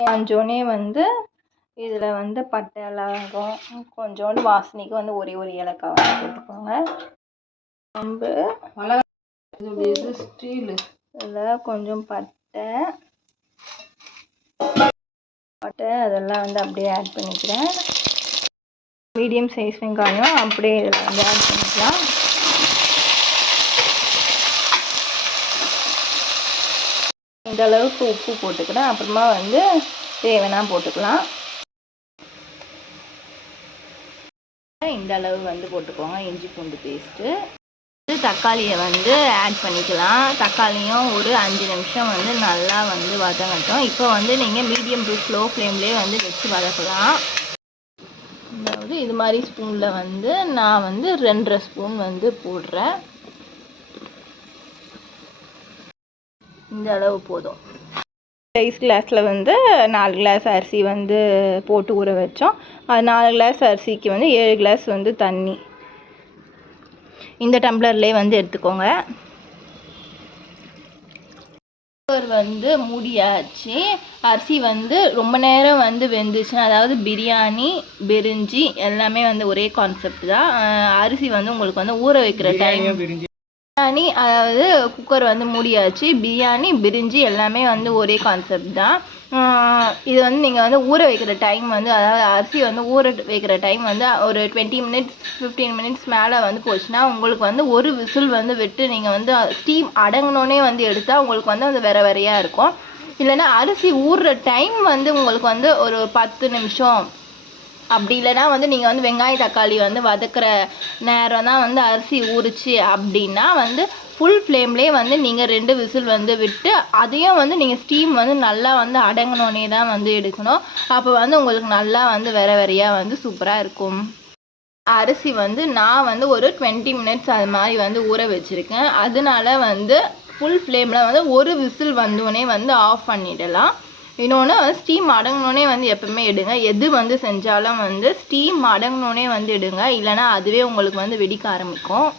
காஞ்சோடனே வந்து இதில் வந்து பட்டை லவங்கம் கொஞ்சோண்டு வாசனைக்கு வந்து ஒரே ஒரு ஏலக்காய் வந்து போட்டுக்கோங்க. கம்பு ஸ்டீலு இதில் கொஞ்சம் பட்டை அதெல்லாம் வந்து அப்படியே ஆட் பண்ணிக்கிறேன். மீடியம் சைஸ் வெங்காயம் அப்படியே இதில் வந்து ஆட் பண்ணிக்கலாம். இந்த அளவுக்கு உப்பு போட்டுக்கிறேன். அப்புறமா வந்து தேவைன்னா போட்டுக்கலாம். இந்த அளவு வந்து போட்டுக்கோங்க இஞ்சி பூண்டு பேஸ்ட்டு. தக்காளியை வந்து ஆட் பண்ணிக்கலாம். தக்காளியும் ஒரு 5 நிமிஷம் வந்து நல்லா வந்து வதங்கட்டும். இப்போ வந்து நீங்கள் மீடியம் டு ஸ்லோ ஃப்ளேம்லேயே வந்து வச்சு வதக்கலாம். அதாவது இது மாதிரி ஸ்பூனில் வந்து நான் வந்து 2.5 ஸ்பூன் வந்து போடுறேன். இந்த அளவு போதும். ரைஸ் கிளாஸில் வந்து 4 கிளாஸ் அரிசி வந்து போட்டு ஊற வச்சோம். அது 4 கிளாஸ் அரிசிக்கு வந்து 7 கிளாஸ் வந்து தண்ணி இந்த டம்ளர்லேயே வந்து எடுத்துக்கோங்க. குக்கர் வந்து மூடியாச்சு. அரிசி வந்து ரொம்ப நேரம் வந்து வெந்துச்சுன்னா, அதாவது பிரியாணி பிரிஞ்சி எல்லாமே வந்து ஒரே கான்செப்ட் தான். அரிசி வந்து உங்களுக்கு வந்து ஊற வைக்கிற டைம் பிரியாணி, அதாவது குக்கர் வந்து மூடியாச்சு. பிரியாணி பிரிஞ்சி எல்லாமே வந்து ஒரே கான்செப்ட் தான். இது வந்து நீங்கள் வந்து ஊற வைக்கிற டைம் வந்து, அதாவது அரிசி வந்து ஊற வைக்கிற டைம் வந்து ஒரு 20 மினிட்ஸ் 15 மினிட்ஸ் மேலே வந்து போச்சுன்னா உங்களுக்கு வந்து ஒரு விசில் வந்து விட்டு நீங்கள் வந்து ஸ்டீம் அடங்கினோடனே வந்து எடுத்தால் உங்களுக்கு வந்து அது வேற வேறையாக இருக்கும். இல்லைன்னா அரிசி ஊறுற டைம் வந்து உங்களுக்கு வந்து ஒரு 10 நிமிஷம் அப்படி இல்லைனா வந்து நீங்கள் வந்து வெங்காயம் தக்காளி வந்து வதக்கிற நேரம் தான் வந்து அரிசி ஊறிச்சு அப்படின்னா வந்து ஃபுல் ஃப்ளேம்லேயே வந்து நீங்கள் 2 விசில் வந்து விட்டு அதையும் வந்து நீங்கள் ஸ்டீம் வந்து நல்லா வந்து அடங்கினோடனே தான் வந்து எடுக்கணும். அப்போ வந்து உங்களுக்கு நல்லா வந்து வேற வேறையாக வந்து சூப்பராக இருக்கும். அரிசி வந்து நான் வந்து ஒரு 20 மினிட்ஸ் அது மாதிரி வந்து ஊற வச்சுருக்கேன். அதனால வந்து ஃபுல் ஃப்ளேமில் வந்து ஒரு விசில் வந்தோடனே வந்து ஆஃப் பண்ணிடலாம். இன்னொன்று ஸ்டீம் அடங்கினோடனே வந்து எப்பவுமே எடுங்க. எது வந்து செஞ்சாலும் வந்து ஸ்டீம் அடங்கினோடனே வந்து எடுங்க. இல்லைனா அதுவே உங்களுக்கு வந்து வெடிக்க ஆரம்பிக்கும்.